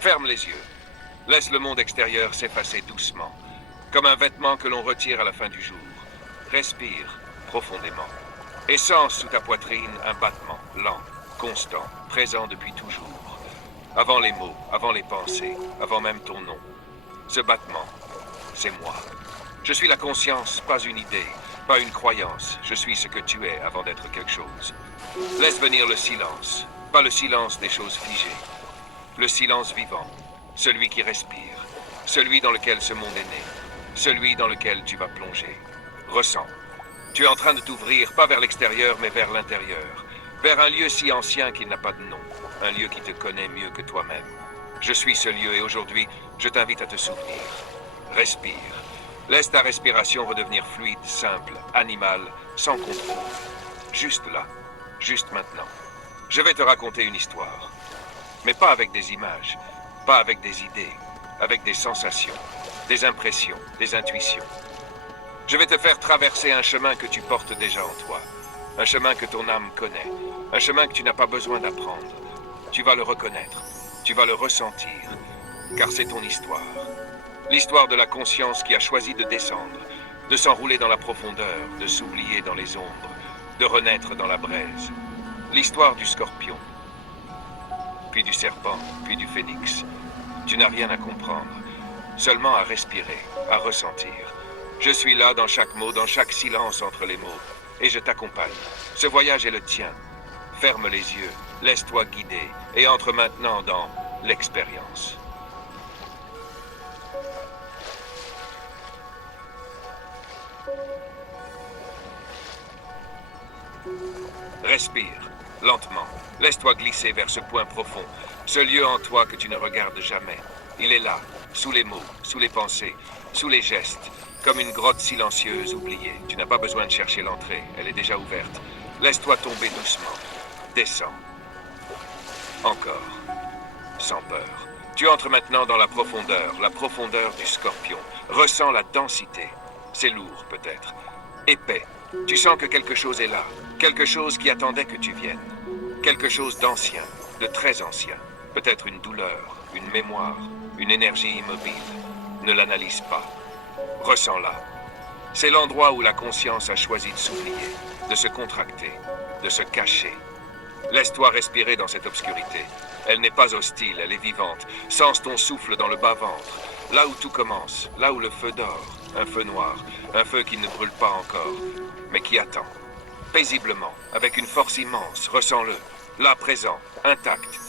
Ferme les yeux. Laisse le monde extérieur s'effacer doucement, comme un vêtement que l'on retire à la fin du jour. Respire profondément. Et sens sous ta poitrine un battement, lent, constant, présent depuis toujours. Avant les mots, avant les pensées, avant même ton nom. Ce battement, c'est moi. Je suis la conscience, pas une idée, pas une croyance. Je suis ce que tu es avant d'être quelque chose. Laisse venir le silence, pas le silence des choses figées. Le silence vivant, celui qui respire, celui dans lequel ce monde est né, celui dans lequel tu vas plonger. Ressens. Tu es en train de t'ouvrir, pas vers l'extérieur, mais vers l'intérieur. Vers un lieu si ancien qu'il n'a pas de nom. Un lieu qui te connaît mieux que toi-même. Je suis ce lieu et aujourd'hui, je t'invite à te souvenir. Respire. Laisse ta respiration redevenir fluide, simple, animale, sans contrôle. Juste là, juste maintenant. Je vais te raconter une histoire. Mais pas avec des images, pas avec des idées, avec des sensations, des impressions, des intuitions. Je vais te faire traverser un chemin que tu portes déjà en toi. Un chemin que ton âme connaît. Un chemin que tu n'as pas besoin d'apprendre. Tu vas le reconnaître. Tu vas le ressentir. Car c'est ton histoire. L'histoire de la conscience qui a choisi de descendre, de s'enrouler dans la profondeur, de s'oublier dans les ombres, de renaître dans la braise. L'histoire du scorpion, puis du serpent, puis du phénix. Tu n'as rien à comprendre, seulement à respirer, à ressentir. Je suis là dans chaque mot, dans chaque silence entre les mots, et je t'accompagne. Ce voyage est le tien. Ferme les yeux, laisse-toi guider, et entre maintenant dans l'expérience. Respire, lentement. Laisse-toi glisser vers ce point profond, ce lieu en toi que tu ne regardes jamais. Il est là, sous les mots, sous les pensées, sous les gestes, comme une grotte silencieuse oubliée. Tu n'as pas besoin de chercher l'entrée, elle est déjà ouverte. Laisse-toi tomber doucement. Descends. Encore. Sans peur. Tu entres maintenant dans la profondeur du scorpion. Ressens la densité. C'est lourd, peut-être. Épais. Tu sens que quelque chose est là. Quelque chose qui attendait que tu viennes. Quelque chose d'ancien, de très ancien. Peut-être une douleur, une mémoire, une énergie immobile. Ne l'analyse pas. Ressens-la. C'est l'endroit où la conscience a choisi de s'oublier, de se contracter, de se cacher. Laisse-toi respirer dans cette obscurité. Elle n'est pas hostile, elle est vivante. Sens ton souffle dans le bas-ventre. Là où tout commence, là où le feu dort. Un feu noir, un feu qui ne brûle pas encore, mais qui attend. Paisiblement, avec une force immense, ressens-le. Là, présent, intact.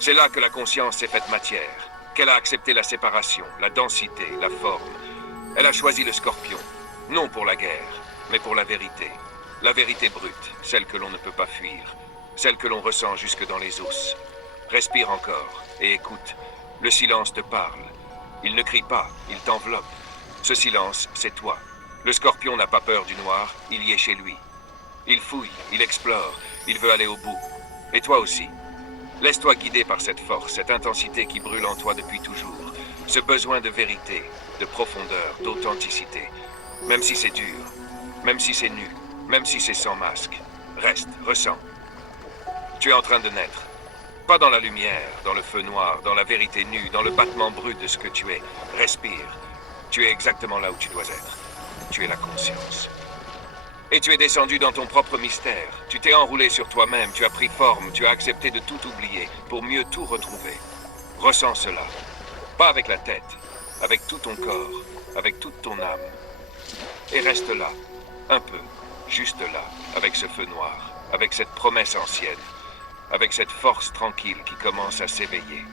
C'est là que la conscience s'est faite matière, qu'elle a accepté la séparation, la densité, la forme. Elle a choisi le scorpion, non pour la guerre, mais pour la vérité. La vérité brute, celle que l'on ne peut pas fuir, celle que l'on ressent jusque dans les os. Respire encore et écoute. Le silence te parle. Il ne crie pas, il t'enveloppe. Ce silence, c'est toi. Le scorpion n'a pas peur du noir, il y est chez lui. Il fouille, il explore, il veut aller au bout. Et toi aussi. Laisse-toi guider par cette force, cette intensité qui brûle en toi depuis toujours. Ce besoin de vérité, de profondeur, d'authenticité. Même si c'est dur, même si c'est nu, même si c'est sans masque. Reste, ressens. Tu es en train de naître. Pas dans la lumière, dans le feu noir, dans la vérité nue, dans le battement brut de ce que tu es. Respire. Tu es exactement là où tu dois être. Tu es la conscience. Et tu es descendu dans ton propre mystère. Tu t'es enroulé sur toi-même, tu as pris forme, tu as accepté de tout oublier pour mieux tout retrouver. Ressens cela. Pas avec la tête, avec tout ton corps, avec toute ton âme. Et reste là, un peu, juste là, avec ce feu noir, avec cette promesse ancienne, avec cette force tranquille qui commence à s'éveiller.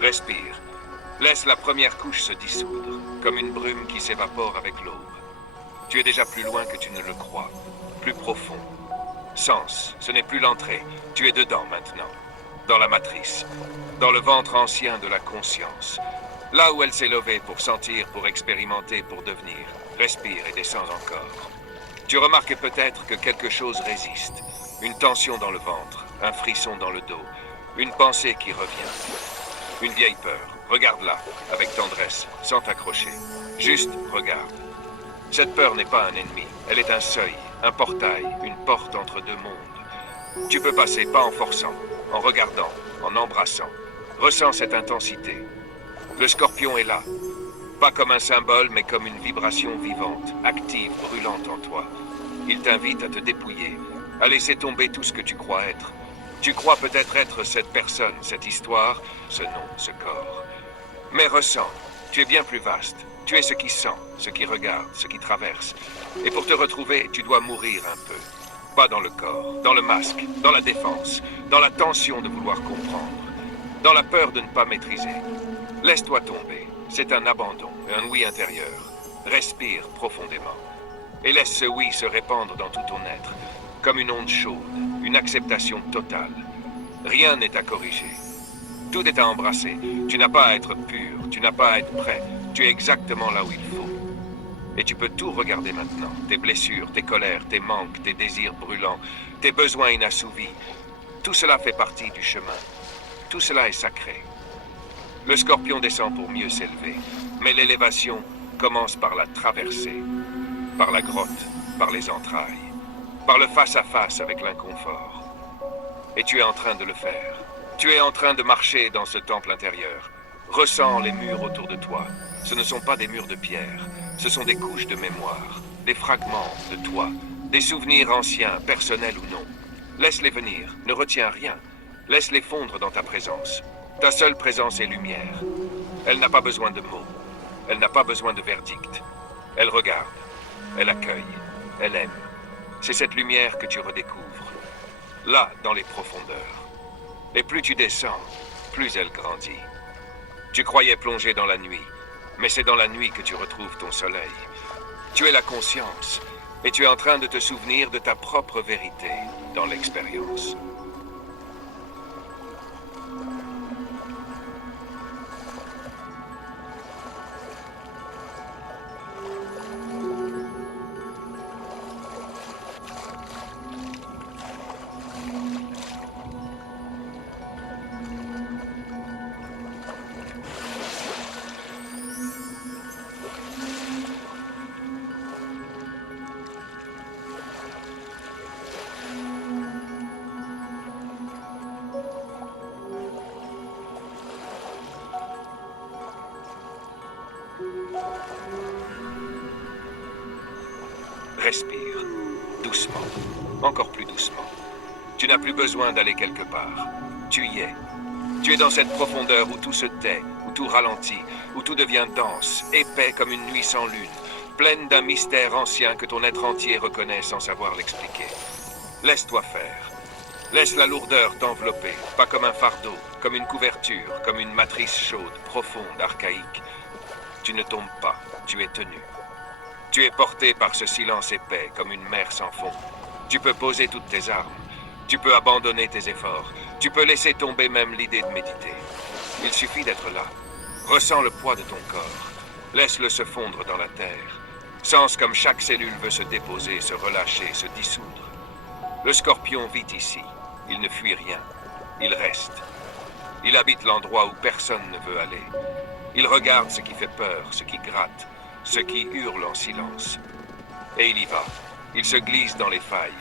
Respire. Laisse la première couche se dissoudre, comme une brume qui s'évapore avec l'aube. Tu es déjà plus loin que tu ne le crois, plus profond. Sens, ce n'est plus l'entrée. Tu es dedans maintenant. Dans la matrice. Dans le ventre ancien de la conscience. Là où elle s'est levée pour sentir, pour expérimenter, pour devenir. Respire et descends encore. Tu remarques peut-être que quelque chose résiste. Une tension dans le ventre, un frisson dans le dos, une pensée qui revient. Une vieille peur. Regarde-la, avec tendresse, sans t'accrocher. Juste regarde. Cette peur n'est pas un ennemi. Elle est un seuil, un portail, une porte entre deux mondes. Tu peux passer, pas en forçant, en regardant, en embrassant. Ressens cette intensité. Le scorpion est là. Pas comme un symbole, mais comme une vibration vivante, active, brûlante en toi. Il t'invite à te dépouiller, à laisser tomber tout ce que tu crois être. Tu crois peut-être être cette personne, cette histoire, ce nom, ce corps. Mais ressens, tu es bien plus vaste. Tu es ce qui sent, ce qui regarde, ce qui traverse. Et pour te retrouver, tu dois mourir un peu. Pas dans le corps, dans le masque, dans la défense, dans la tension de vouloir comprendre, dans la peur de ne pas maîtriser. Laisse-toi tomber. C'est un abandon, un oui intérieur. Respire profondément. Et laisse ce oui se répandre dans tout ton être, comme une onde chaude, une acceptation totale. Rien n'est à corriger. Tout est à embrasser. Tu n'as pas à être pur, tu n'as pas à être prêt. Tu es exactement là où il faut. Et tu peux tout regarder maintenant. Tes blessures, tes colères, tes manques, tes désirs brûlants, tes besoins inassouvis. Tout cela fait partie du chemin. Tout cela est sacré. Le scorpion descend pour mieux s'élever. Mais l'élévation commence par la traversée. Par la grotte, par les entrailles. Par le face-à-face avec l'inconfort. Et tu es en train de le faire. Tu es en train de marcher dans ce temple intérieur. Ressens les murs autour de toi. Ce ne sont pas des murs de pierre. Ce sont des couches de mémoire. Des fragments de toi. Des souvenirs anciens, personnels ou non. Laisse-les venir. Ne retiens rien. Laisse-les fondre dans ta présence. Ta seule présence est lumière. Elle n'a pas besoin de mots. Elle n'a pas besoin de verdict. Elle regarde. Elle accueille. Elle aime. C'est cette lumière que tu redécouvres. Là, dans les profondeurs. Et plus tu descends, plus elle grandit. Tu croyais plonger dans la nuit, mais c'est dans la nuit que tu retrouves ton soleil. Tu es la conscience, et tu es en train de te souvenir de ta propre vérité dans l'expérience. Respire, doucement, encore plus doucement. Tu n'as plus besoin d'aller quelque part. Tu y es. Tu es dans cette profondeur où tout se tait, où tout ralentit, où tout devient dense, épais comme une nuit sans lune, pleine d'un mystère ancien que ton être entier reconnaît sans savoir l'expliquer. Laisse-toi faire. Laisse la lourdeur t'envelopper, pas comme un fardeau, comme une couverture, comme une matrice chaude, profonde, archaïque. Tu ne tombes pas, tu es tenu. Tu es porté par ce silence épais, comme une mer sans fond. Tu peux poser toutes tes armes. Tu peux abandonner tes efforts. Tu peux laisser tomber même l'idée de méditer. Il suffit d'être là. Ressens le poids de ton corps. Laisse-le se fondre dans la terre. Sens comme chaque cellule veut se déposer, se relâcher, se dissoudre. Le scorpion vit ici. Il ne fuit rien. Il reste. Il habite l'endroit où personne ne veut aller. Il regarde ce qui fait peur, ce qui gratte, ce qui hurle en silence. Et il y va. Il se glisse dans les failles.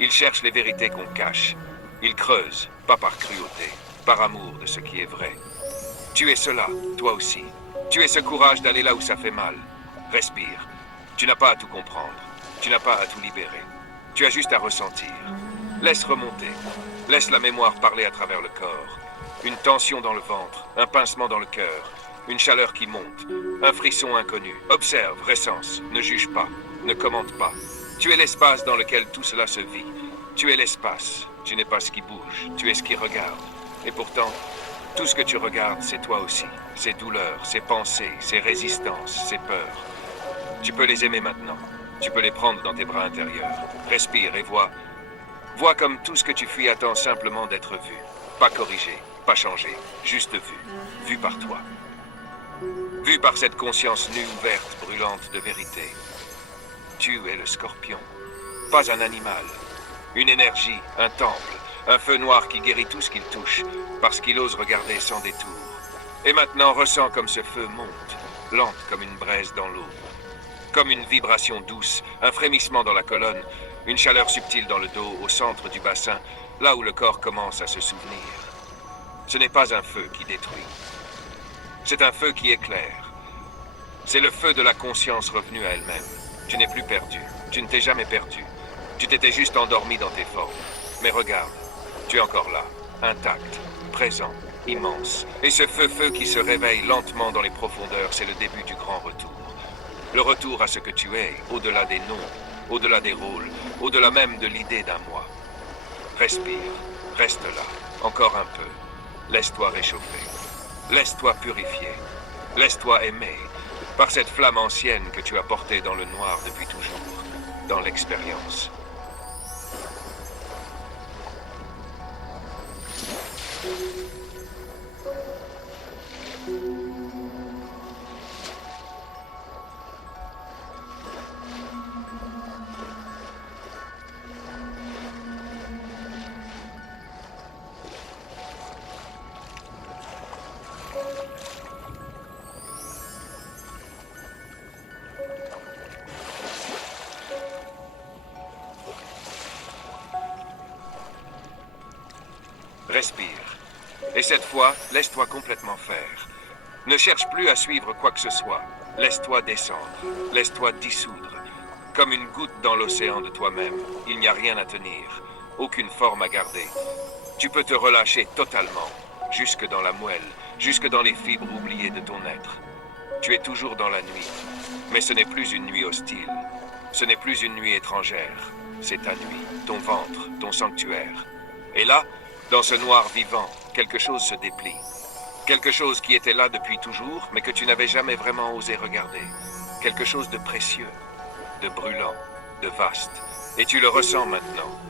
Il cherche les vérités qu'on cache. Il creuse, pas par cruauté, par amour de ce qui est vrai. Tu es cela, toi aussi. Tu es ce courage d'aller là où ça fait mal. Respire. Tu n'as pas à tout comprendre. Tu n'as pas à tout libérer. Tu as juste à ressentir. Laisse remonter. Laisse la mémoire parler à travers le corps. Une tension dans le ventre, un pincement dans le cœur, une chaleur qui monte, un frisson inconnu. Observe, recense, ne juge pas, ne commente pas. Tu es l'espace dans lequel tout cela se vit. Tu es l'espace. Tu n'es pas ce qui bouge, tu es ce qui regarde. Et pourtant, tout ce que tu regardes, c'est toi aussi. Ces douleurs, ces pensées, ces résistances, ces peurs. Tu peux les aimer maintenant. Tu peux les prendre dans tes bras intérieurs. Respire et vois Vois comme tout ce que tu fuis attend simplement d'être vu. Pas corrigé, pas changé, juste vu. Vu par toi. Vu par cette conscience nue, ouverte, brûlante de vérité. Tu es le scorpion. Pas un animal. Une énergie, un temple, un feu noir qui guérit tout ce qu'il touche, parce qu'il ose regarder sans détour. Et maintenant ressens comme ce feu monte, lente comme une braise dans l'eau. Comme une vibration douce, un frémissement dans la colonne, une chaleur subtile dans le dos, au centre du bassin, là où le corps commence à se souvenir. Ce n'est pas un feu qui détruit. C'est un feu qui éclaire. C'est le feu de la conscience revenue à elle-même. Tu n'es plus perdu. Tu ne t'es jamais perdu. Tu t'étais juste endormi dans tes formes. Mais regarde, tu es encore là, intact, présent, immense. Et ce feu qui se réveille lentement dans les profondeurs, c'est le début du grand retour. Le retour à ce que tu es, au-delà des noms, au-delà des rôles, au-delà même de l'idée d'un moi. Respire, reste là, encore un peu. Laisse-toi réchauffer. Laisse-toi purifier. Laisse-toi aimer par cette flamme ancienne que tu as portée dans le noir depuis toujours, dans l'expérience. Respire. Et cette fois, laisse-toi complètement faire. Ne cherche plus à suivre quoi que ce soit. Laisse-toi descendre. Laisse-toi dissoudre. Comme une goutte dans l'océan de toi-même. Il n'y a rien à tenir. Aucune forme à garder. Tu peux te relâcher totalement. Jusque dans la moelle. Jusque dans les fibres oubliées de ton être. Tu es toujours dans la nuit. Mais ce n'est plus une nuit hostile. Ce n'est plus une nuit étrangère. C'est ta nuit. Ton ventre. Ton sanctuaire. Et là, dans ce noir vivant, quelque chose se déplie. Quelque chose qui était là depuis toujours, mais que tu n'avais jamais vraiment osé regarder. Quelque chose de précieux, de brûlant, de vaste. Et tu le ressens maintenant.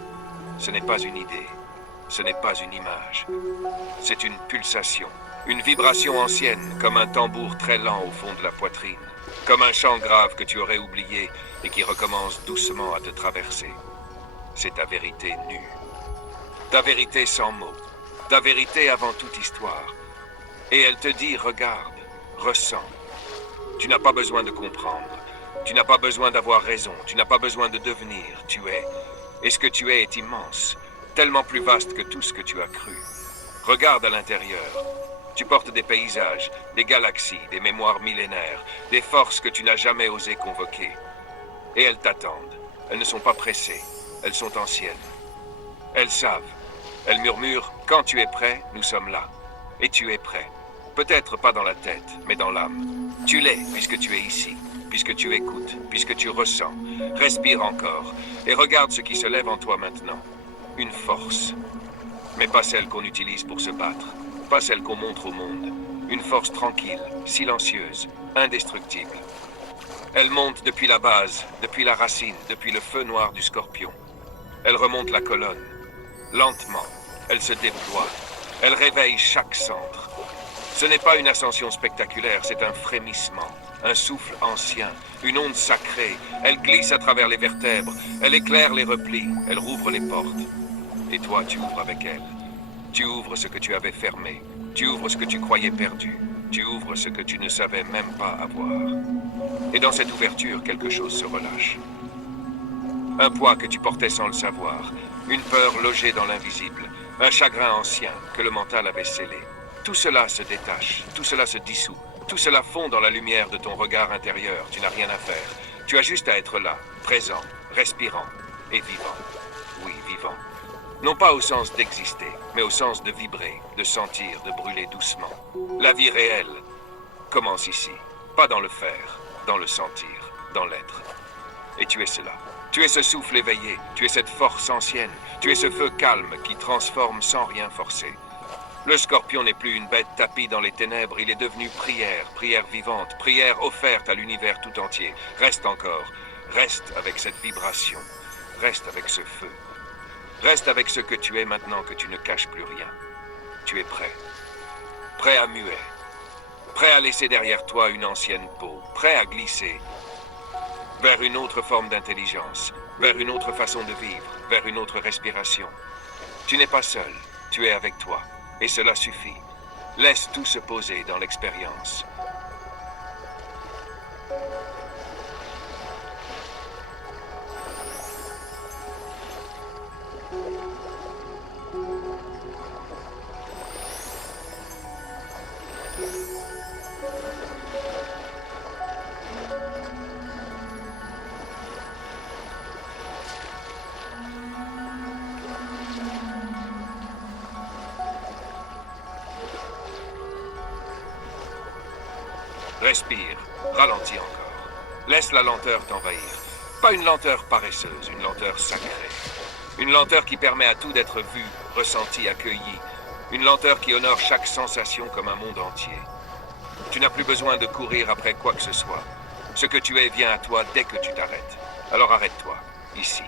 Ce n'est pas une idée. Ce n'est pas une image. C'est une pulsation. Une vibration ancienne, comme un tambour très lent au fond de la poitrine. Comme un chant grave que tu aurais oublié et qui recommence doucement à te traverser. C'est ta vérité nue. Ta vérité sans mots, ta vérité avant toute histoire. Et elle te dit, regarde, ressens. Tu n'as pas besoin de comprendre. Tu n'as pas besoin d'avoir raison. Tu n'as pas besoin de devenir. Tu es. Et ce que tu es est immense, tellement plus vaste que tout ce que tu as cru. Regarde à l'intérieur. Tu portes des paysages, des galaxies, des mémoires millénaires, des forces que tu n'as jamais osé convoquer. Et elles t'attendent. Elles ne sont pas pressées. Elles sont anciennes. Elles savent. Elles murmurent, quand tu es prêt, nous sommes là. Et tu es prêt. Peut-être pas dans la tête, mais dans l'âme. Tu l'es, puisque tu es ici, puisque tu écoutes, puisque tu ressens. Respire encore, et regarde ce qui se lève en toi maintenant. Une force. Mais pas celle qu'on utilise pour se battre. Pas celle qu'on montre au monde. Une force tranquille, silencieuse, indestructible. Elle monte depuis la base, depuis la racine, depuis le feu noir du scorpion. Elle remonte la colonne. Lentement, elle se déploie. Elle réveille chaque centre. Ce n'est pas une ascension spectaculaire, c'est un frémissement, un souffle ancien, une onde sacrée. Elle glisse à travers les vertèbres, elle éclaire les replis, elle rouvre les portes. Et toi, tu ouvres avec elle. Tu ouvres ce que tu avais fermé. Tu ouvres ce que tu croyais perdu. Tu ouvres ce que tu ne savais même pas avoir. Et dans cette ouverture, quelque chose se relâche. Un poids que tu portais sans le savoir. Une peur logée dans l'invisible, un chagrin ancien que le mental avait scellé. Tout cela se détache, tout cela se dissout, tout cela fond dans la lumière de ton regard intérieur. Tu n'as rien à faire. Tu as juste à être là, présent, respirant et vivant. Oui, vivant. Non pas au sens d'exister, mais au sens de vibrer, de sentir, de brûler doucement. La vie réelle commence ici, pas dans le faire, dans le sentir, dans l'être. Et tu es cela. Tu es ce souffle éveillé, tu es cette force ancienne, tu es ce feu calme qui transforme sans rien forcer. Le scorpion n'est plus une bête tapie dans les ténèbres, il est devenu prière, prière vivante, prière offerte à l'univers tout entier. Reste encore, reste avec cette vibration, reste avec ce feu. Reste avec ce que tu es maintenant que tu ne caches plus rien. Tu es prêt. Prêt à muer. Prêt à laisser derrière toi une ancienne peau. Prêt à glisser vers une autre forme d'intelligence, vers une autre façon de vivre, vers une autre respiration. Tu n'es pas seul, tu es avec toi. Et cela suffit. Laisse tout se poser dans l'expérience. Respire, ralentis encore. Laisse la lenteur t'envahir. Pas une lenteur paresseuse, une lenteur sacrée. Une lenteur qui permet à tout d'être vu, ressenti, accueilli. Une lenteur qui honore chaque sensation comme un monde entier. Tu n'as plus besoin de courir après quoi que ce soit. Ce que tu es vient à toi dès que tu t'arrêtes. Alors arrête-toi, ici.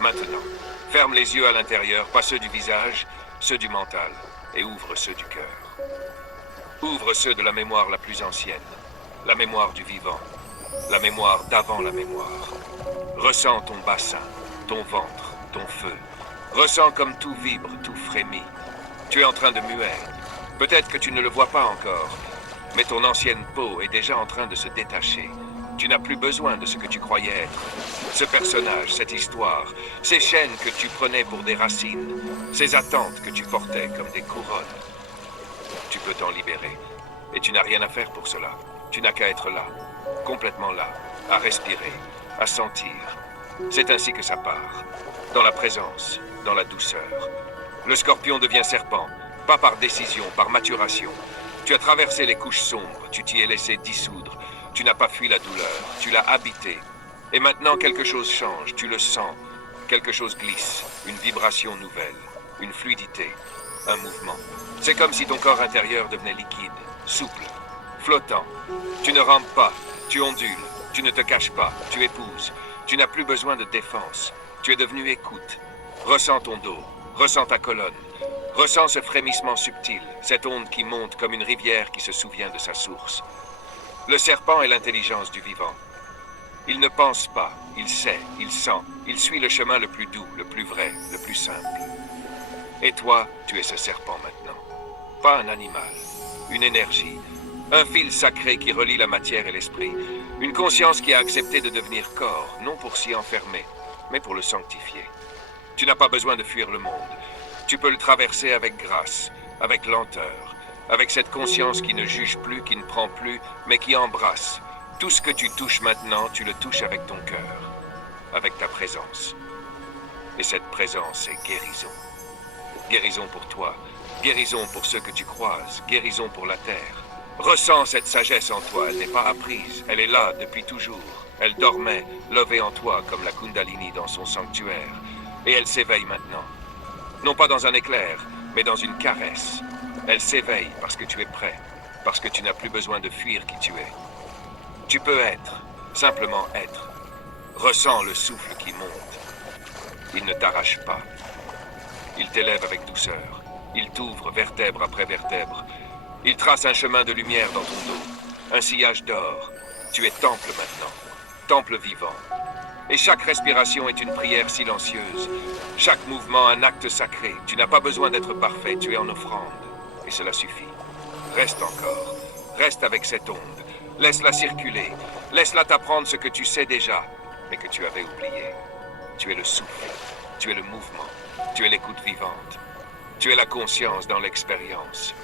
Maintenant. Ferme les yeux à l'intérieur, pas ceux du visage, ceux du mental, et ouvre ceux du cœur. Ouvre ceux de la mémoire la plus ancienne, la mémoire du vivant, la mémoire d'avant la mémoire. Ressens ton bassin, ton ventre, ton feu. Ressens comme tout vibre, tout frémit. Tu es en train de muer. Peut-être que tu ne le vois pas encore, mais ton ancienne peau est déjà en train de se détacher. Tu n'as plus besoin de ce que tu croyais être. Ce personnage, cette histoire, ces chaînes que tu prenais pour des racines, ces attentes que tu portais comme des couronnes. Tu peux t'en libérer. Et tu n'as rien à faire pour cela. Tu n'as qu'à être là, complètement là, à respirer, à sentir. C'est ainsi que ça part. Dans la présence, dans la douceur. Le scorpion devient serpent, pas par décision, par maturation. Tu as traversé les couches sombres, tu t'y es laissé dissoudre. Tu n'as pas fui la douleur, tu l'as habité. Et maintenant quelque chose change, tu le sens. Quelque chose glisse, une vibration nouvelle, une fluidité, un mouvement. C'est comme si ton corps intérieur devenait liquide, souple, flottant. Tu ne rampes pas, tu ondules, tu ne te caches pas, tu épouses. Tu n'as plus besoin de défense. Tu es devenu écoute. Ressens ton dos, ressens ta colonne. Ressens ce frémissement subtil, cette onde qui monte comme une rivière qui se souvient de sa source. Le serpent est l'intelligence du vivant. Il ne pense pas, il sait, il sent, il suit le chemin le plus doux, le plus vrai, le plus simple. Et toi, tu es ce serpent maintenant. Pas un animal, une énergie, un fil sacré qui relie la matière et l'esprit, une conscience qui a accepté de devenir corps, non pour s'y enfermer, mais pour le sanctifier. Tu n'as pas besoin de fuir le monde. Tu peux le traverser avec grâce, avec lenteur, avec cette conscience qui ne juge plus, qui ne prend plus, mais qui embrasse. Tout ce que tu touches maintenant, tu le touches avec ton cœur, avec ta présence. Et cette présence est guérison. Guérison pour toi, guérison pour ceux que tu croises, guérison pour la terre. Ressens cette sagesse en toi, elle n'est pas apprise, elle est là depuis toujours. Elle dormait, levée en toi comme la Kundalini dans son sanctuaire. Et elle s'éveille maintenant. Non pas dans un éclair, mais dans une caresse. Elle s'éveille parce que tu es prêt, parce que tu n'as plus besoin de fuir qui tu es. Tu peux être, simplement être. Ressens le souffle qui monte. Il ne t'arrache pas. Il t'élève avec douceur. Il t'ouvre vertèbre après vertèbre. Il trace un chemin de lumière dans ton dos. Un sillage d'or. Tu es temple maintenant. Temple vivant. Et chaque respiration est une prière silencieuse. Chaque mouvement un acte sacré. Tu n'as pas besoin d'être parfait, tu es en offrande. Et cela suffit. Reste encore. Reste avec cette onde. Laisse-la circuler. Laisse-la t'apprendre ce que tu sais déjà, mais que tu avais oublié. Tu es le souffle. Tu es le mouvement. Tu es l'écoute vivante. Tu es la conscience dans l'expérience.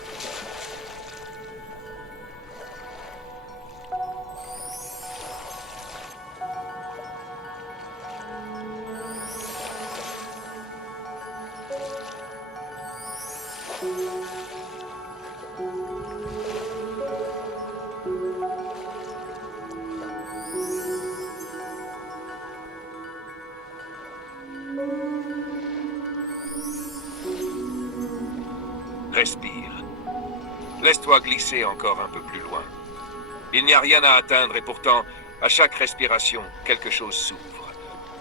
Respire. Laisse-toi glisser encore un peu plus loin. Il n'y a rien à atteindre et pourtant, à chaque respiration, quelque chose s'ouvre.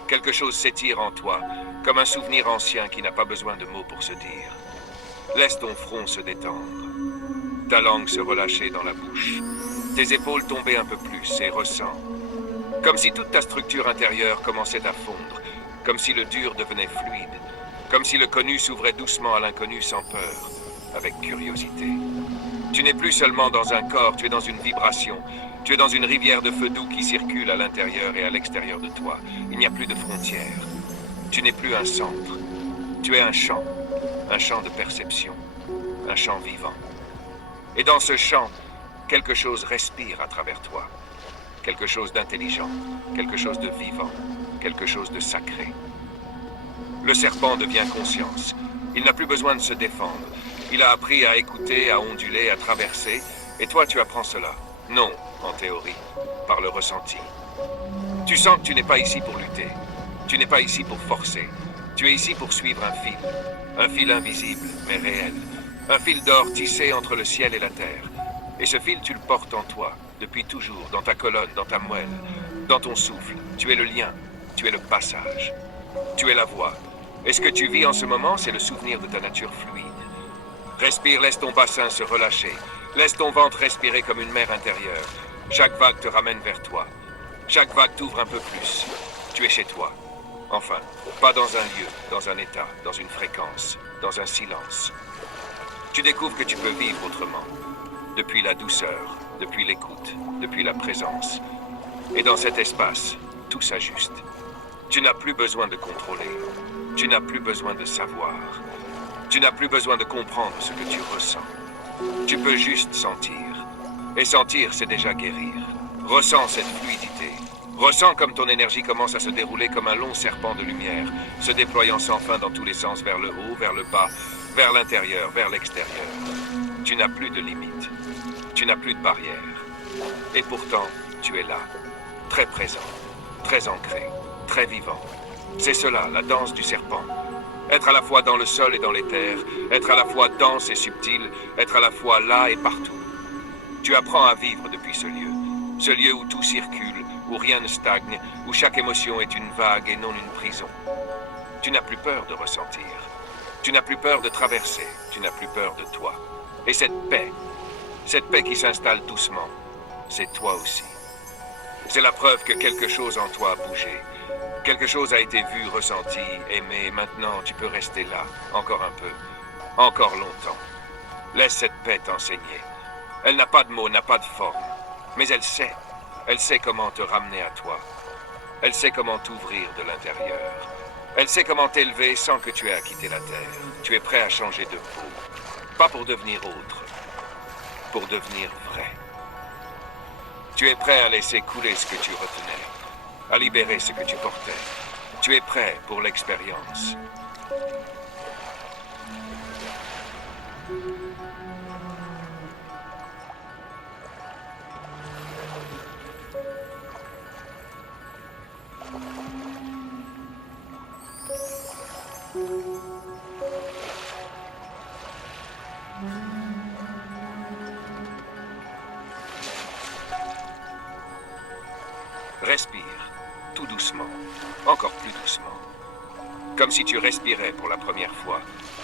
Quelque chose s'étire en toi, comme un souvenir ancien qui n'a pas besoin de mots pour se dire. Laisse ton front se détendre, ta langue se relâcher dans la bouche, tes épaules tomber un peu plus et ressens. Comme si toute ta structure intérieure commençait à fondre, comme si le dur devenait fluide, comme si le connu s'ouvrait doucement à l'inconnu sans peur, avec curiosité. Tu n'es plus seulement dans un corps, tu es dans une vibration. Tu es dans une rivière de feu doux qui circule à l'intérieur et à l'extérieur de toi. Il n'y a plus de frontières. Tu n'es plus un centre. Tu es un champ de perception, un champ vivant. Et dans ce champ, quelque chose respire à travers toi. Quelque chose d'intelligent, quelque chose de vivant, quelque chose de sacré. Le serpent devient conscience. Il n'a plus besoin de se défendre. Il a appris à écouter, à onduler, à traverser. Et toi, tu apprends cela. Non, en théorie, par le ressenti. Tu sens que tu n'es pas ici pour lutter. Tu n'es pas ici pour forcer. Tu es ici pour suivre un fil invisible, mais réel. Un fil d'or tissé entre le ciel et la terre. Et ce fil, tu le portes en toi, depuis toujours, dans ta colonne, dans ta moelle, dans ton souffle. Tu es le lien, tu es le passage. Tu es la voix. Et ce que tu vis en ce moment, c'est le souvenir de ta nature fluide. Respire, laisse ton bassin se relâcher. Laisse ton ventre respirer comme une mer intérieure. Chaque vague te ramène vers toi. Chaque vague t'ouvre un peu plus. Tu es chez toi. Enfin, pas dans un lieu, dans un état, dans une fréquence, dans un silence. Tu découvres que tu peux vivre autrement. Depuis la douceur, depuis l'écoute, depuis la présence. Et dans cet espace, tout s'ajuste. Tu n'as plus besoin de contrôler. Tu n'as plus besoin de savoir. Tu n'as plus besoin de comprendre ce que tu ressens. Tu peux juste sentir. Et sentir, c'est déjà guérir. Ressens cette fluidité. Ressens comme ton énergie commence à se dérouler comme un long serpent de lumière, se déployant sans fin dans tous les sens vers le haut, vers le bas, vers l'intérieur, vers l'extérieur. Tu n'as plus de limites. Tu n'as plus de barrières. Et pourtant, tu es là, très présent, très ancré, très vivant. C'est cela, la danse du serpent. Être à la fois dans le sol et dans les terres, être à la fois dense et subtil, être à la fois là et partout. Tu apprends à vivre depuis ce lieu où tout circule, où rien ne stagne, où chaque émotion est une vague et non une prison. Tu n'as plus peur de ressentir. Tu n'as plus peur de traverser. Tu n'as plus peur de toi. Et cette paix qui s'installe doucement, c'est toi aussi. C'est la preuve que quelque chose en toi a bougé. Quelque chose a été vu, ressenti, aimé. Maintenant, tu peux rester là, encore un peu, encore longtemps. Laisse cette paix t'enseigner. Elle n'a pas de mots, n'a pas de forme. Mais elle sait. Elle sait comment te ramener à toi. Elle sait comment t'ouvrir de l'intérieur. Elle sait comment t'élever sans que tu aies à quitter la terre. Tu es prêt à changer de peau. Pas pour devenir autre, pour devenir vrai. Tu es prêt à laisser couler ce que tu retenais, à libérer ce que tu portais. Tu es prêt pour l'expérience. Respire, tout doucement, encore plus doucement. Comme si tu respirais pour la première fois.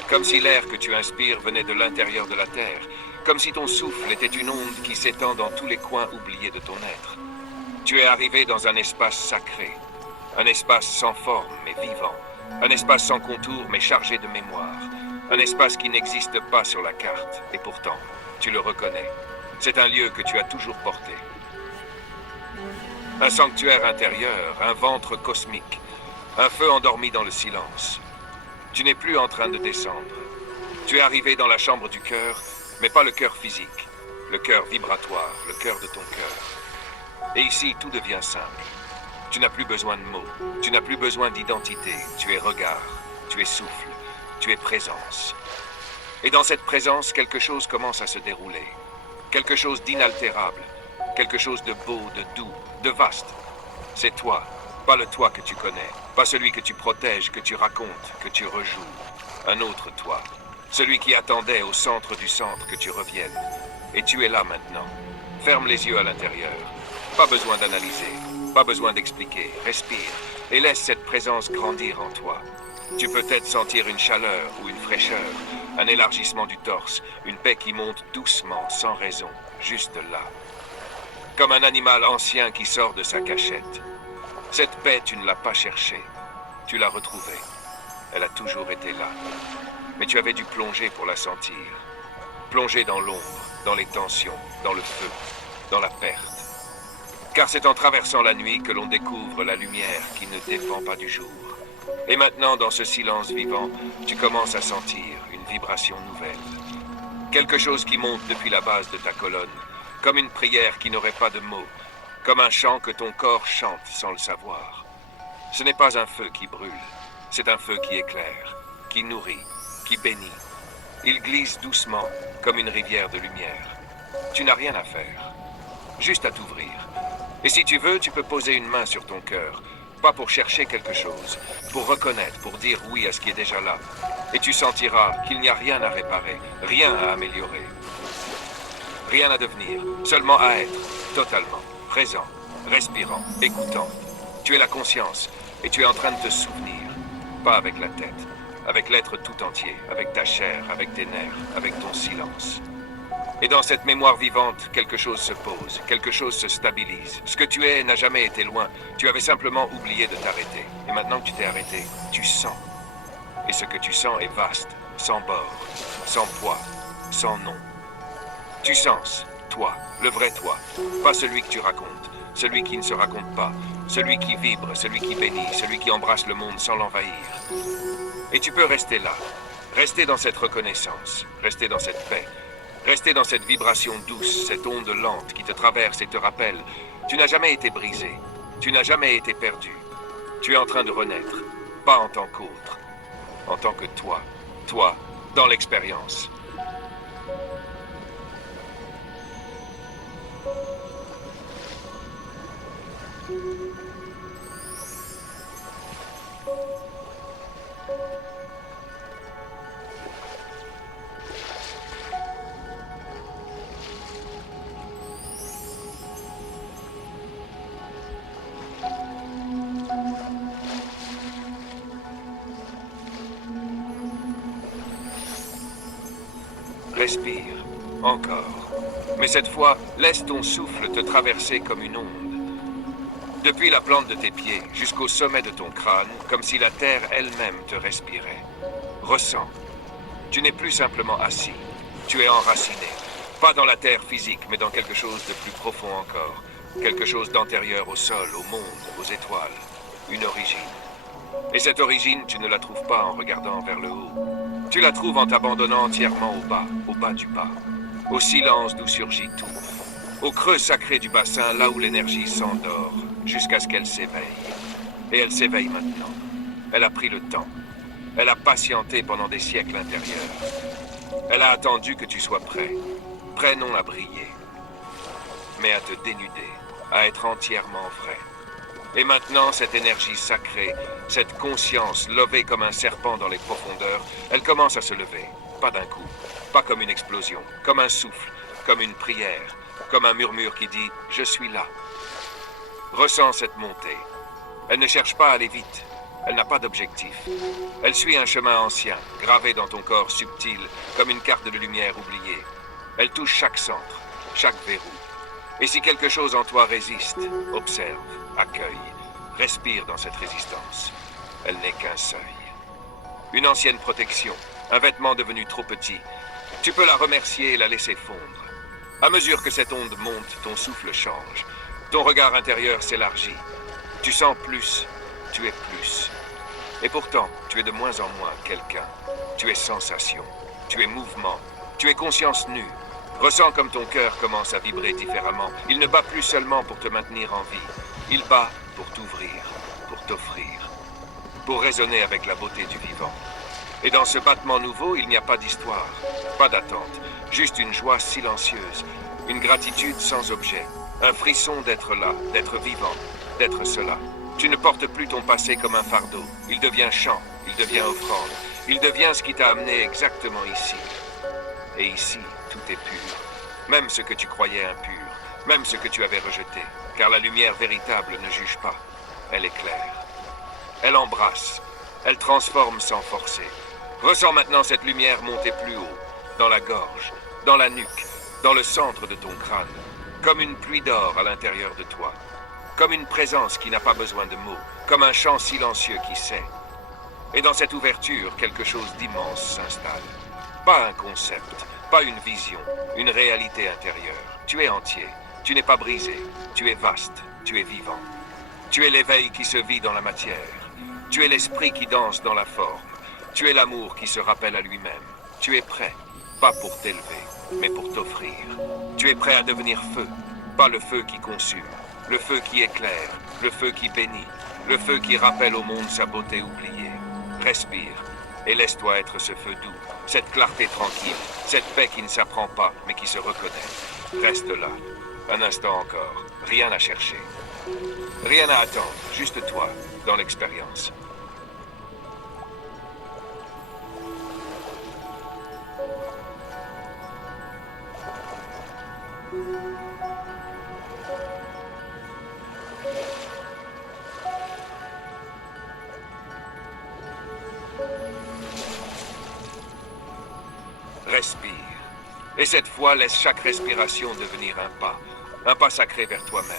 Comme si l'air que tu inspires venait de l'intérieur de la Terre. Comme si ton souffle était une onde qui s'étend dans tous les coins oubliés de ton être. Tu es arrivé dans un espace sacré. Un espace sans forme mais vivant. Un espace sans contour mais chargé de mémoire. Un espace qui n'existe pas sur la carte. Et pourtant, tu le reconnais. C'est un lieu que tu as toujours porté. Un sanctuaire intérieur, un ventre cosmique, un feu endormi dans le silence. Tu n'es plus en train de descendre. Tu es arrivé dans la chambre du cœur, mais pas le cœur physique, le cœur vibratoire, le cœur de ton cœur. Et ici, tout devient simple. Tu n'as plus besoin de mots, tu n'as plus besoin d'identité. Tu es regard, tu es souffle, tu es présence. Et dans cette présence, quelque chose commence à se dérouler. Quelque chose d'inaltérable. Quelque chose de beau, de doux, de vaste. C'est toi, pas le toi que tu connais, pas celui que tu protèges, que tu racontes, que tu rejoues. Un autre toi, celui qui attendait au centre du centre que tu reviennes. Et tu es là maintenant. Ferme les yeux à l'intérieur. Pas besoin d'analyser. Pas besoin d'expliquer, respire et laisse cette présence grandir en toi. Tu peux peut-être sentir une chaleur ou une fraîcheur, un élargissement du torse, une paix qui monte doucement, sans raison, juste là. Comme un animal ancien qui sort de sa cachette. Cette paix, tu ne l'as pas cherchée, tu l'as retrouvée. Elle a toujours été là. Mais tu avais dû plonger pour la sentir. Plonger dans l'ombre, dans les tensions, dans le feu, dans la perte. Car c'est en traversant la nuit que l'on découvre la lumière qui ne dépend pas du jour. Et maintenant, dans ce silence vivant, tu commences à sentir une vibration nouvelle. Quelque chose qui monte depuis la base de ta colonne, comme une prière qui n'aurait pas de mots, comme un chant que ton corps chante sans le savoir. Ce n'est pas un feu qui brûle, c'est un feu qui éclaire, qui nourrit, qui bénit. Il glisse doucement, comme une rivière de lumière. Tu n'as rien à faire, juste à t'ouvrir. Et si tu veux, tu peux poser une main sur ton cœur, pas pour chercher quelque chose, pour reconnaître, pour dire oui à ce qui est déjà là. Et tu sentiras qu'il n'y a rien à réparer, rien à améliorer. Rien à devenir, seulement à être, totalement, présent, respirant, écoutant. Tu es la conscience, et tu es en train de te souvenir, pas avec la tête, avec l'être tout entier, avec ta chair, avec tes nerfs, avec ton silence. Et dans cette mémoire vivante, quelque chose se pose, quelque chose se stabilise. Ce que tu es n'a jamais été loin, tu avais simplement oublié de t'arrêter. Et maintenant que tu t'es arrêté, tu sens. Et ce que tu sens est vaste, sans bord, sans poids, sans nom. Tu sens, toi, le vrai toi, pas celui que tu racontes, celui qui ne se raconte pas, celui qui vibre, celui qui bénit, celui qui embrasse le monde sans l'envahir. Et tu peux rester là, rester dans cette reconnaissance, rester dans cette paix, rester dans cette vibration douce, cette onde lente qui te traverse et te rappelle. Tu n'as jamais été brisé, tu n'as jamais été perdu. Tu es en train de renaître, pas en tant qu'autre, en tant que toi, toi, dans l'expérience. Respire, encore. Mais cette fois, laisse ton souffle te traverser comme une onde. Depuis la plante de tes pieds jusqu'au sommet de ton crâne, comme si la terre elle-même te respirait. Ressens. Tu n'es plus simplement assis. Tu es enraciné. Pas dans la terre physique, mais dans quelque chose de plus profond encore. Quelque chose d'antérieur au sol, au monde, aux étoiles. Une origine. Et cette origine, tu ne la trouves pas en regardant vers le haut. Tu la trouves en t'abandonnant entièrement au bas du bas. Au silence d'où surgit tout. Au creux sacré du bassin, là où l'énergie s'endort, jusqu'à ce qu'elle s'éveille. Et elle s'éveille maintenant. Elle a pris le temps. Elle a patienté pendant des siècles intérieurs. Elle a attendu que tu sois prêt. Prêt non à briller, mais à te dénuder, à être entièrement vrai. Et maintenant, cette énergie sacrée, cette conscience levée comme un serpent dans les profondeurs, elle commence à se lever, pas d'un coup, pas comme une explosion, comme un souffle, comme une prière, comme un murmure qui dit « Je suis là ». Ressens cette montée. Elle ne cherche pas à aller vite, elle n'a pas d'objectif. Elle suit un chemin ancien, gravé dans ton corps subtil, comme une carte de lumière oubliée. Elle touche chaque centre, chaque verrou. Et si quelque chose en toi résiste, observe, accueille, respire dans cette résistance. Elle n'est qu'un seuil. Une ancienne protection, un vêtement devenu trop petit. Tu peux la remercier et la laisser fondre. À mesure que cette onde monte, ton souffle change. Ton regard intérieur s'élargit. Tu sens plus, tu es plus. Et pourtant, tu es de moins en moins quelqu'un. Tu es sensation, tu es mouvement, tu es conscience nue. Ressens comme ton cœur commence à vibrer différemment. Il ne bat plus seulement pour te maintenir en vie. Il bat pour t'ouvrir, pour t'offrir, pour résonner avec la beauté du vivant. Et dans ce battement nouveau, il n'y a pas d'histoire, pas d'attente, juste une joie silencieuse, une gratitude sans objet, un frisson d'être là, d'être vivant, d'être cela. Tu ne portes plus ton passé comme un fardeau. Il devient chant, il devient offrande, il devient ce qui t'a amené exactement ici. Et ici, tout est pur. Même ce que tu croyais impur, même ce que tu avais rejeté. Car la lumière véritable ne juge pas, elle éclaire. Elle embrasse, elle transforme sans forcer. Ressens maintenant cette lumière monter plus haut, dans la gorge, dans la nuque, dans le centre de ton crâne, comme une pluie d'or à l'intérieur de toi, comme une présence qui n'a pas besoin de mots, comme un chant silencieux qui sait. Et dans cette ouverture, quelque chose d'immense s'installe. Pas un concept, pas une vision, une réalité intérieure. Tu es entier, tu n'es pas brisé, tu es vaste, tu es vivant. Tu es l'éveil qui se vit dans la matière. Tu es l'esprit qui danse dans la forme. Tu es l'amour qui se rappelle à lui-même. Tu es prêt, pas pour t'élever, mais pour t'offrir. Tu es prêt à devenir feu, pas le feu qui consume, le feu qui éclaire, le feu qui bénit, le feu qui rappelle au monde sa beauté oubliée. Respire et laisse-toi être ce feu doux, cette clarté tranquille, cette paix qui ne s'apprend pas, mais qui se reconnaît. Reste là, un instant encore, rien à chercher. Rien à attendre, juste toi, dans l'expérience. Respire. Et cette fois, laisse chaque respiration devenir un pas sacré vers toi-même.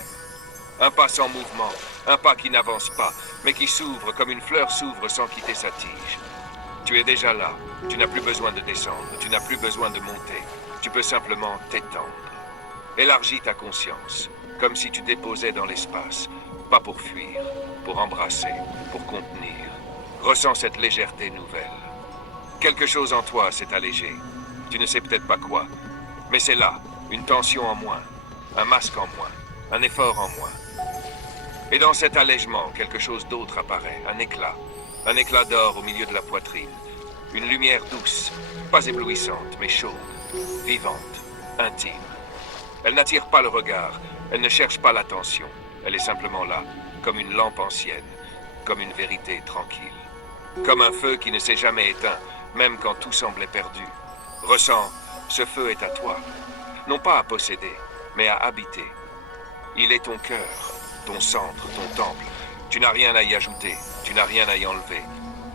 Un pas sans mouvement, un pas qui n'avance pas, mais qui s'ouvre comme une fleur s'ouvre sans quitter sa tige. Tu es déjà là, tu n'as plus besoin de descendre, tu n'as plus besoin de monter, tu peux simplement t'étendre. Élargis ta conscience, comme si tu déposais dans l'espace, pas pour fuir, pour embrasser, pour contenir. Ressens cette légèreté nouvelle. Quelque chose en toi s'est allégé, tu ne sais peut-être pas quoi, mais c'est là, une tension en moins, un masque en moins, un effort en moins. Et dans cet allègement, quelque chose d'autre apparaît, un éclat d'or au milieu de la poitrine, une lumière douce, pas éblouissante, mais chaude, vivante, intime. Elle n'attire pas le regard, elle ne cherche pas l'attention, elle est simplement là, comme une lampe ancienne, comme une vérité tranquille. Comme un feu qui ne s'est jamais éteint, même quand tout semblait perdu. Ressens, ce feu est à toi, non pas à posséder, mais à habiter. Il est ton cœur, ton centre, ton temple. Tu n'as rien à y ajouter, tu n'as rien à y enlever.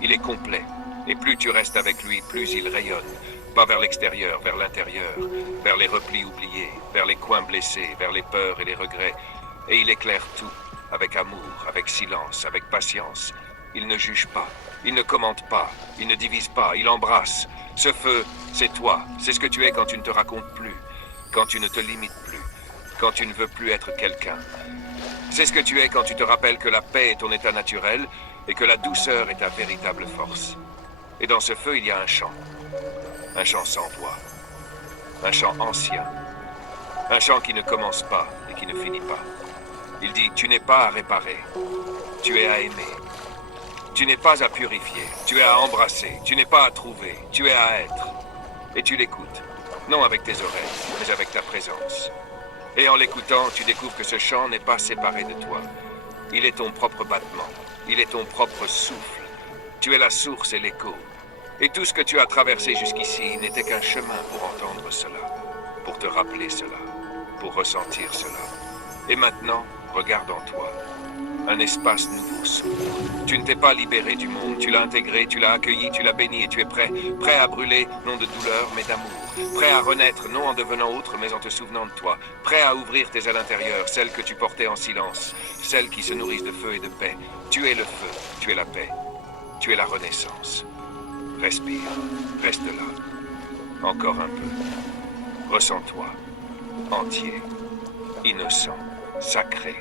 Il est complet, et plus tu restes avec lui, plus il rayonne. Pas vers l'extérieur, vers l'intérieur, vers les replis oubliés, vers les coins blessés, vers les peurs et les regrets. Et il éclaire tout, avec amour, avec silence, avec patience. Il ne juge pas, il ne commente pas, il ne divise pas, il embrasse. Ce feu, c'est toi, c'est ce que tu es quand tu ne te racontes plus, quand tu ne te limites plus, quand tu ne veux plus être quelqu'un. C'est ce que tu es quand tu te rappelles que la paix est ton état naturel et que la douceur est ta véritable force. Et dans ce feu, il y a un chant sans voix, un chant ancien, un chant qui ne commence pas et qui ne finit pas. Il dit, tu n'es pas à réparer, tu es à aimer. Tu n'es pas à purifier, tu es à embrasser, tu n'es pas à trouver, tu es à être. Et tu l'écoutes, non avec tes oreilles, mais avec ta présence. Et en l'écoutant, tu découvres que ce chant n'est pas séparé de toi. Il est ton propre battement, il est ton propre souffle. Tu es la source et l'écho. Et tout ce que tu as traversé jusqu'ici n'était qu'un chemin pour entendre cela, pour te rappeler cela, pour ressentir cela. Et maintenant, regarde en toi. Un espace nouveau s'ouvre. Tu ne t'es pas libéré du monde, tu l'as intégré, tu l'as accueilli, tu l'as béni et tu es prêt. Prêt à brûler, non de douleur, mais d'amour. Prêt à renaître, non en devenant autre, mais en te souvenant de toi. Prêt à ouvrir tes ailes intérieures, celles que tu portais en silence, celles qui se nourrissent de feu et de paix. Tu es le feu, tu es la paix, tu es la renaissance. Respire, reste là. Encore un peu. Ressens-toi, entier, innocent, sacré,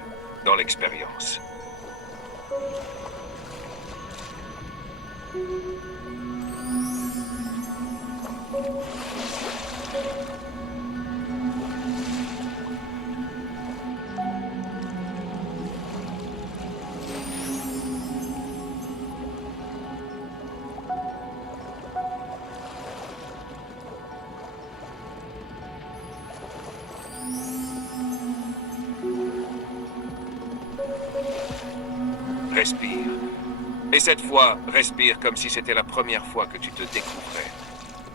dans l'expérience. Respire. Et cette fois, respire comme si c'était la première fois que tu te découvrais.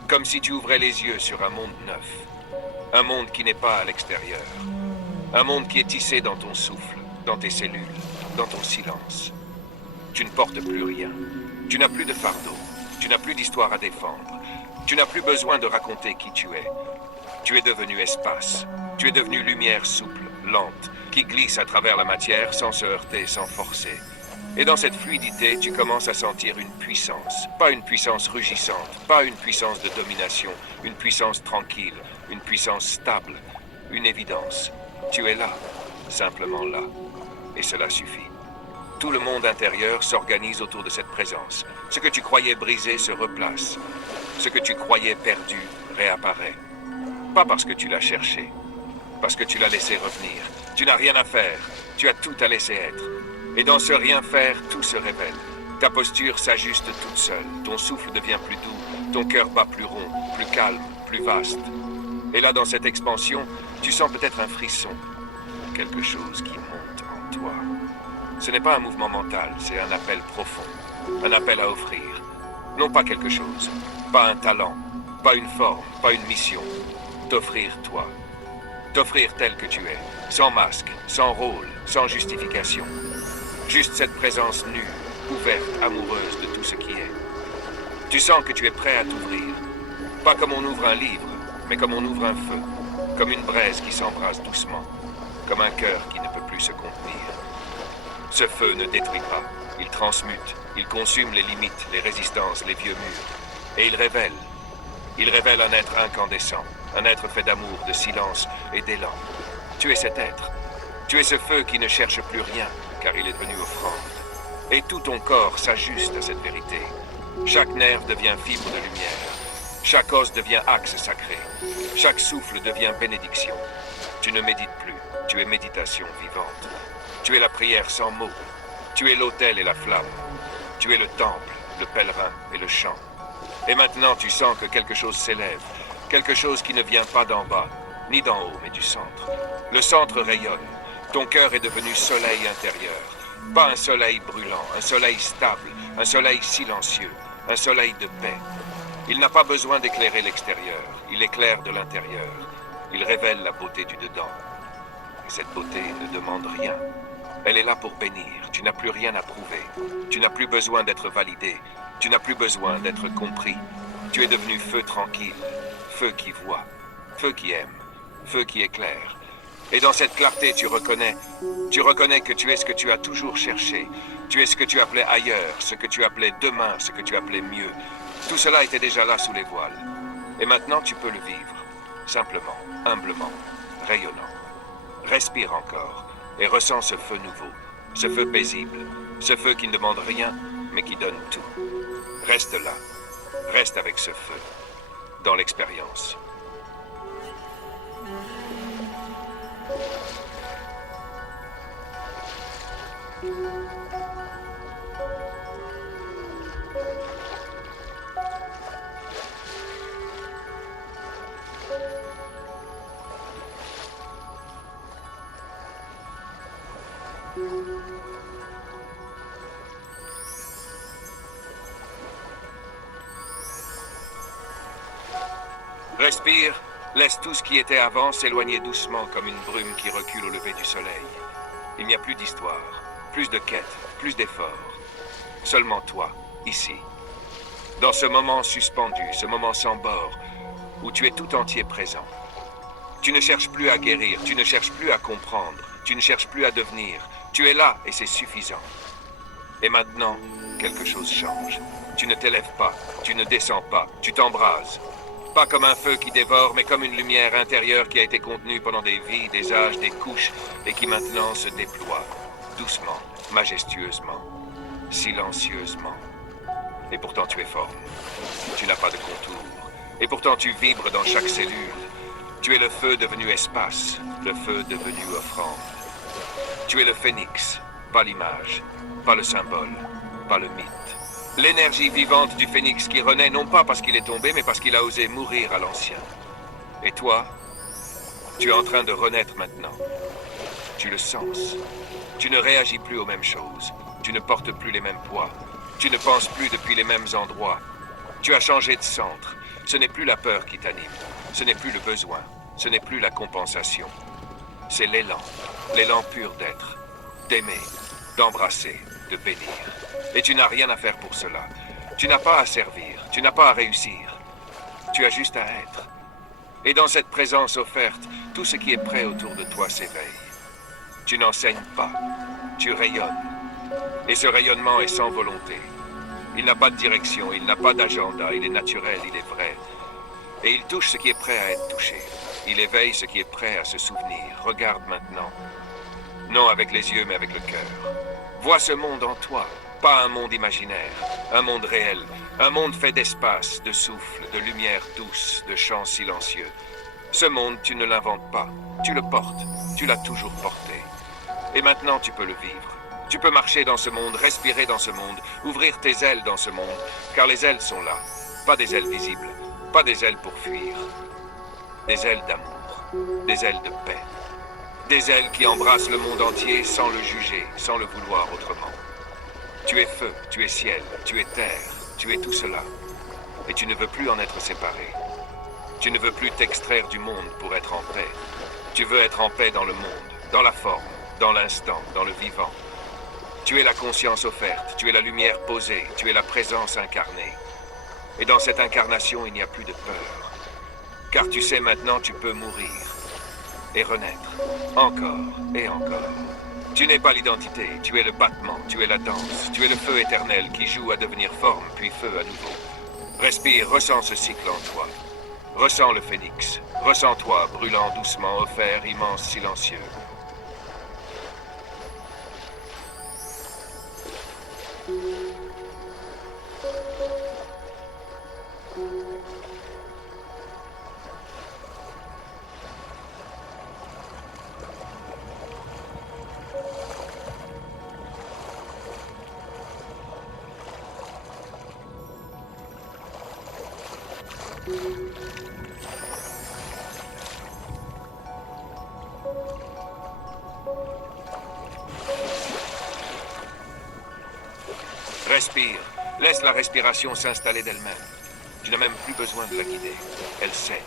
Comme si tu ouvrais les yeux sur un monde neuf. Un monde qui n'est pas à l'extérieur. Un monde qui est tissé dans ton souffle, dans tes cellules, dans ton silence. Tu ne portes plus rien. Tu n'as plus de fardeau. Tu n'as plus d'histoire à défendre. Tu n'as plus besoin de raconter qui tu es. Tu es devenu espace. Tu es devenu lumière souple, lente, qui glisse à travers la matière sans se heurter, sans forcer. Et dans cette fluidité, tu commences à sentir une puissance. Pas une puissance rugissante, pas une puissance de domination, une puissance tranquille, une puissance stable, une évidence. Tu es là, simplement là. Et cela suffit. Tout le monde intérieur s'organise autour de cette présence. Ce que tu croyais brisé se replace. Ce que tu croyais perdu réapparaît. Pas parce que tu l'as cherché, parce que tu l'as laissé revenir. Tu n'as rien à faire, tu as tout à laisser être. Et dans ce rien faire, tout se révèle. Ta posture s'ajuste toute seule, ton souffle devient plus doux, ton cœur bat plus rond, plus calme, plus vaste. Et là, dans cette expansion, tu sens peut-être un frisson, quelque chose qui monte en toi. Ce n'est pas un mouvement mental, c'est un appel profond, un appel à offrir. Non pas quelque chose, pas un talent, pas une forme, pas une mission. T'offrir toi. T'offrir tel que tu es, sans masque, sans rôle, sans justification. Juste cette présence nue, ouverte, amoureuse de tout ce qui est. Tu sens que tu es prêt à t'ouvrir. Pas comme on ouvre un livre, mais comme on ouvre un feu. Comme une braise qui s'embrase doucement. Comme un cœur qui ne peut plus se contenir. Ce feu ne détruit pas. Il transmute. Il consume les limites, les résistances, les vieux murs. Et il révèle. Il révèle un être incandescent. Un être fait d'amour, de silence et d'élan. Tu es cet être. Tu es ce feu qui ne cherche plus rien, car il est devenu offrande. Et tout ton corps s'ajuste à cette vérité. Chaque nerf devient fibre de lumière. Chaque os devient axe sacré. Chaque souffle devient bénédiction. Tu ne médites plus, tu es méditation vivante. Tu es la prière sans mots. Tu es l'autel et la flamme. Tu es le temple, le pèlerin et le chant. Et maintenant tu sens que quelque chose s'élève. Quelque chose qui ne vient pas d'en bas, ni d'en haut, mais du centre. Le centre rayonne. Ton cœur est devenu soleil intérieur. Pas un soleil brûlant, un soleil stable, un soleil silencieux, un soleil de paix. Il n'a pas besoin d'éclairer l'extérieur, il éclaire de l'intérieur. Il révèle la beauté du dedans. Et cette beauté ne demande rien. Elle est là pour bénir, tu n'as plus rien à prouver. Tu n'as plus besoin d'être validé, tu n'as plus besoin d'être compris. Tu es devenu feu tranquille, feu qui voit, feu qui aime, feu qui éclaire. Et dans cette clarté, tu reconnais que tu es ce que tu as toujours cherché. Tu es ce que tu appelais ailleurs, ce que tu appelais demain, ce que tu appelais mieux. Tout cela était déjà là sous les voiles. Et maintenant, tu peux le vivre. Simplement, humblement, rayonnant. Respire encore et ressens ce feu nouveau, ce feu paisible, ce feu qui ne demande rien, mais qui donne tout. Reste là. Reste avec ce feu, dans l'expérience. Respire, laisse tout ce qui était avant s'éloigner doucement comme une brume qui recule au lever du soleil. Il n'y a plus d'histoire, plus de quêtes, plus d'efforts. Seulement toi, ici. Dans ce moment suspendu, ce moment sans bord, où tu es tout entier présent. Tu ne cherches plus à guérir, tu ne cherches plus à comprendre, tu ne cherches plus à devenir. Tu es là et c'est suffisant. Et maintenant, quelque chose change. Tu ne t'élèves pas, tu ne descends pas, tu t'embrases. Pas comme un feu qui dévore, mais comme une lumière intérieure qui a été contenue pendant des vies, des âges, des couches, et qui maintenant se déploie, doucement, majestueusement, silencieusement. Et pourtant tu es forme. Tu n'as pas de contour. Et pourtant tu vibres dans chaque cellule. Tu es le feu devenu espace, le feu devenu offrande. Tu es le phénix, pas l'image, pas le symbole, pas le mythe. L'énergie vivante du phénix qui renaît non pas parce qu'il est tombé, mais parce qu'il a osé mourir à l'ancien. Et toi, tu es en train de renaître maintenant. Tu le sens. Tu ne réagis plus aux mêmes choses. Tu ne portes plus les mêmes poids. Tu ne penses plus depuis les mêmes endroits. Tu as changé de centre. Ce n'est plus la peur qui t'anime. Ce n'est plus le besoin. Ce n'est plus la compensation. C'est l'élan. L'élan pur d'être, d'aimer, d'embrasser, de bénir. Et tu n'as rien à faire pour cela. Tu n'as pas à servir, tu n'as pas à réussir. Tu as juste à être. Et dans cette présence offerte, tout ce qui est prêt autour de toi s'éveille. Tu n'enseignes pas, tu rayonnes. Et ce rayonnement est sans volonté. Il n'a pas de direction, il n'a pas d'agenda, il est naturel, il est vrai. Et il touche ce qui est prêt à être touché. Il éveille ce qui est prêt à se souvenir. Regarde maintenant. Non avec les yeux, mais avec le cœur. Vois ce monde en toi, pas un monde imaginaire, un monde réel, un monde fait d'espace, de souffle, de lumière douce, de chants silencieux. Ce monde, tu ne l'inventes pas, tu le portes, tu l'as toujours porté. Et maintenant, tu peux le vivre. Tu peux marcher dans ce monde, respirer dans ce monde, ouvrir tes ailes dans ce monde, car les ailes sont là, pas des ailes visibles, pas des ailes pour fuir, des ailes d'amour, des ailes de paix. Des ailes qui embrassent le monde entier sans le juger, sans le vouloir autrement. Tu es feu, tu es ciel, tu es terre, tu es tout cela. Et tu ne veux plus en être séparé. Tu ne veux plus t'extraire du monde pour être en paix. Tu veux être en paix dans le monde, dans la forme, dans l'instant, dans le vivant. Tu es la conscience offerte, tu es la lumière posée, tu es la présence incarnée. Et dans cette incarnation, il n'y a plus de peur. Car tu sais maintenant, tu peux mourir. Et renaître, encore et encore. Tu n'es pas l'identité, tu es le battement, tu es la danse, tu es le feu éternel qui joue à devenir forme, puis feu à nouveau. Respire, ressens ce cycle en toi. Ressens le phénix, ressens-toi brûlant doucement, offert, immense, silencieux. Respire. Laisse la respiration s'installer d'elle-même. Tu n'as même plus besoin de la guider. Elle sait.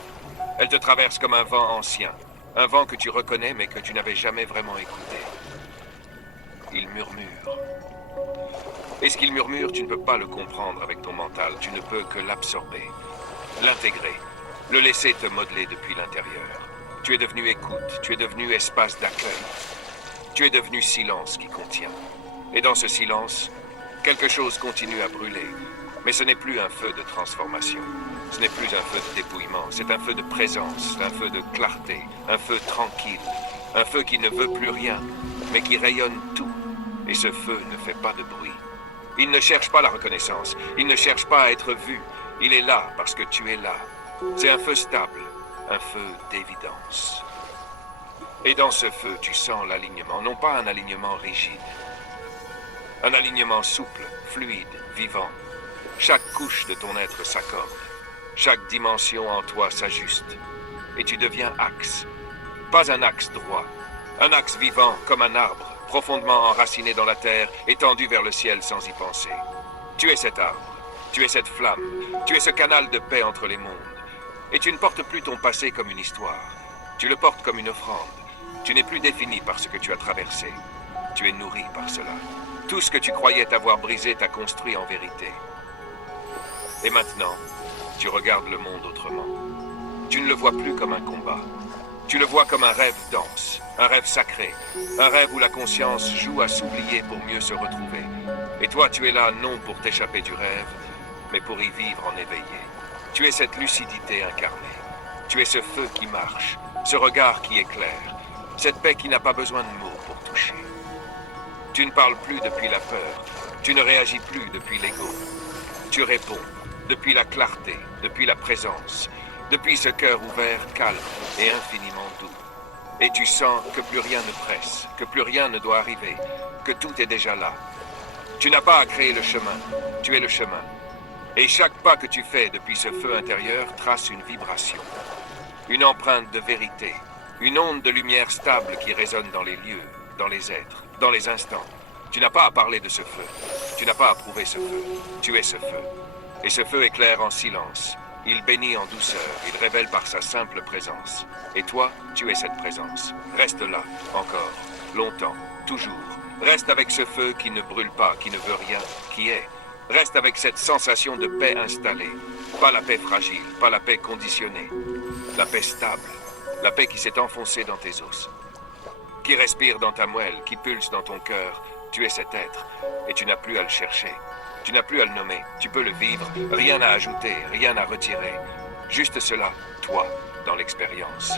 Elle te traverse comme un vent ancien. Un vent que tu reconnais mais que tu n'avais jamais vraiment écouté. Il murmure. Et ce qu'il murmure, tu ne peux pas le comprendre avec ton mental. Tu ne peux que l'absorber. L'intégrer. Le laisser te modeler depuis l'intérieur. Tu es devenu écoute. Tu es devenu espace d'accueil. Tu es devenu silence qui contient. Et dans ce silence, quelque chose continue à brûler, mais ce n'est plus un feu de transformation. Ce n'est plus un feu de dépouillement, c'est un feu de présence, un feu de clarté, un feu tranquille, un feu qui ne veut plus rien, mais qui rayonne tout. Et ce feu ne fait pas de bruit. Il ne cherche pas la reconnaissance, il ne cherche pas à être vu. Il est là parce que tu es là. C'est un feu stable, un feu d'évidence. Et dans ce feu, tu sens l'alignement, non pas un alignement rigide, un alignement souple, fluide, vivant. Chaque couche de ton être s'accorde. Chaque dimension en toi s'ajuste. Et tu deviens axe. Pas un axe droit. Un axe vivant comme un arbre, profondément enraciné dans la terre, étendu vers le ciel sans y penser. Tu es cet arbre. Tu es cette flamme. Tu es ce canal de paix entre les mondes. Et tu ne portes plus ton passé comme une histoire. Tu le portes comme une offrande. Tu n'es plus défini par ce que tu as traversé. Tu es nourri par cela. Tout ce que tu croyais t'avoir brisé t'a construit en vérité. Et maintenant, tu regardes le monde autrement. Tu ne le vois plus comme un combat. Tu le vois comme un rêve dense, un rêve sacré, un rêve où la conscience joue à s'oublier pour mieux se retrouver. Et toi, tu es là non pour t'échapper du rêve, mais pour y vivre en éveillé. Tu es cette lucidité incarnée. Tu es ce feu qui marche, ce regard qui éclaire, cette paix qui n'a pas besoin de mots pour toucher. Tu ne parles plus depuis la peur, tu ne réagis plus depuis l'ego. Tu réponds depuis la clarté, depuis la présence, depuis ce cœur ouvert, calme et infiniment doux. Et tu sens que plus rien ne presse, que plus rien ne doit arriver, que tout est déjà là. Tu n'as pas à créer le chemin, tu es le chemin. Et chaque pas que tu fais depuis ce feu intérieur trace une vibration, une empreinte de vérité, une onde de lumière stable qui résonne dans les lieux, dans les êtres, dans les instants. Tu n'as pas à parler de ce feu, tu n'as pas à prouver ce feu, tu es ce feu. Et ce feu éclaire en silence, Il bénit en douceur, il révèle par sa simple présence. Et toi, tu es cette présence. Reste là, encore, longtemps, toujours. Reste avec ce feu qui ne brûle pas, qui ne veut rien, qui est. Reste avec cette sensation de paix installée. Pas la paix fragile, pas la paix conditionnée. La paix stable, la paix qui s'est enfoncée dans tes os. Qui respire dans ta moelle, qui pulse dans ton cœur. Tu es cet être, et tu n'as plus à le chercher. Tu n'as plus à le nommer, tu peux le vivre, rien à ajouter, rien à retirer. Juste cela, toi, dans l'expérience.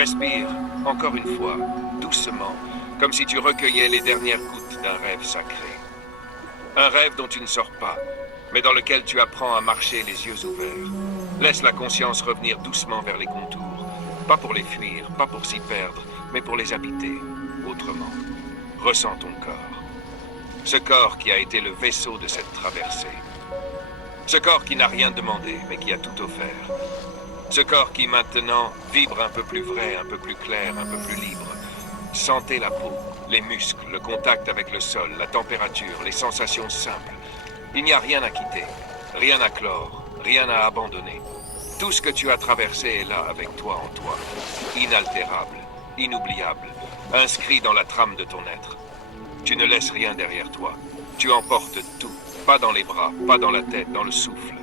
Respire, encore une fois, doucement, comme si tu recueillais les dernières gouttes d'un rêve sacré. Un rêve dont tu ne sors pas, mais dans lequel tu apprends à marcher les yeux ouverts. Laisse la conscience revenir doucement vers les contours, pas pour les fuir, pas pour s'y perdre, mais pour les habiter, autrement. Ressens ton corps. Ce corps qui a été le vaisseau de cette traversée. Ce corps qui n'a rien demandé, mais qui a tout offert. Ce corps qui maintenant vibre un peu plus vrai, un peu plus clair, un peu plus libre. Sentez la peau, les muscles, le contact avec le sol, la température, les sensations simples. Il n'y a rien à quitter, rien à clore, rien à abandonner. Tout ce que tu as traversé est là avec toi en toi, inaltérable, inoubliable, inscrit dans la trame de ton être. Tu ne laisses rien derrière toi, tu emportes tout, pas dans les bras, pas dans la tête, dans le souffle.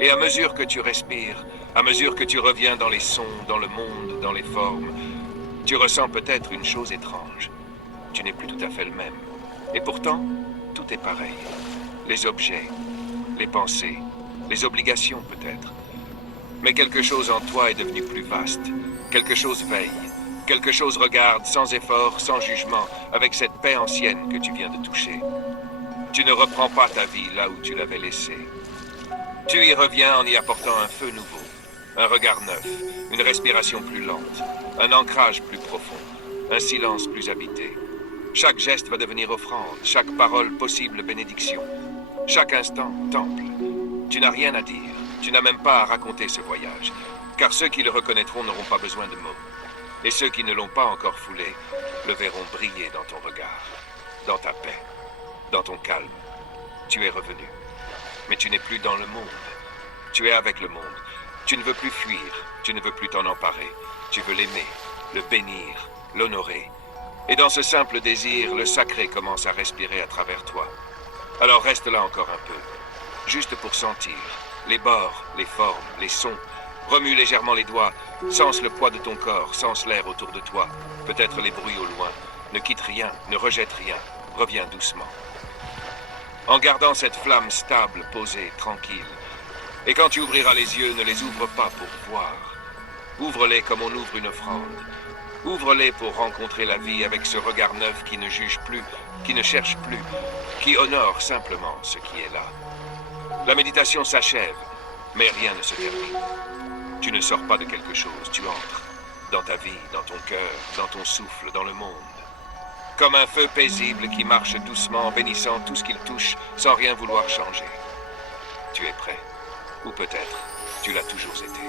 Et à mesure que tu respires, à mesure que tu reviens dans les sons, dans le monde, dans les formes, tu ressens peut-être une chose étrange. Tu n'es plus tout à fait le même. Et pourtant, tout est pareil. Les objets, les pensées, les obligations peut-être. Mais quelque chose en toi est devenu plus vaste. Quelque chose veille. Quelque chose regarde sans effort, sans jugement, avec cette paix ancienne que tu viens de toucher. Tu ne reprends pas ta vie là où tu l'avais laissée. Tu y reviens en y apportant un feu nouveau. Un regard neuf, une respiration plus lente, un ancrage plus profond, un silence plus habité. Chaque geste va devenir offrande, chaque parole possible bénédiction. Chaque instant, temple. Tu n'as rien à dire, tu n'as même pas à raconter ce voyage, car ceux qui le reconnaîtront n'auront pas besoin de mots. Et ceux qui ne l'ont pas encore foulé, le verront briller dans ton regard, dans ta paix, dans ton calme. Tu es revenu. Mais tu n'es plus dans le monde. Tu es avec le monde. Tu ne veux plus fuir. Tu ne veux plus t'en emparer. Tu veux l'aimer, le bénir, l'honorer. Et dans ce simple désir, le sacré commence à respirer à travers toi. Alors reste là encore un peu, juste pour sentir les bords, les formes, les sons. Remue légèrement les doigts, sens le poids de ton corps, sens l'air autour de toi, peut-être les bruits au loin. Ne quitte rien, ne rejette rien, reviens doucement. En gardant cette flamme stable, posée, tranquille. Et quand tu ouvriras les yeux, ne les ouvre pas pour voir. Ouvre-les comme on ouvre une offrande. Ouvre-les pour rencontrer la vie avec ce regard neuf qui ne juge plus, qui ne cherche plus, qui honore simplement ce qui est là. La méditation s'achève, mais rien ne se termine. Tu ne sors pas de quelque chose, tu entres. Dans ta vie, dans ton cœur, dans ton souffle, dans le monde. Comme un feu paisible qui marche doucement, bénissant tout ce qu'il touche, sans rien vouloir changer. Tu es prêt. Ou peut-être, tu l'as toujours été.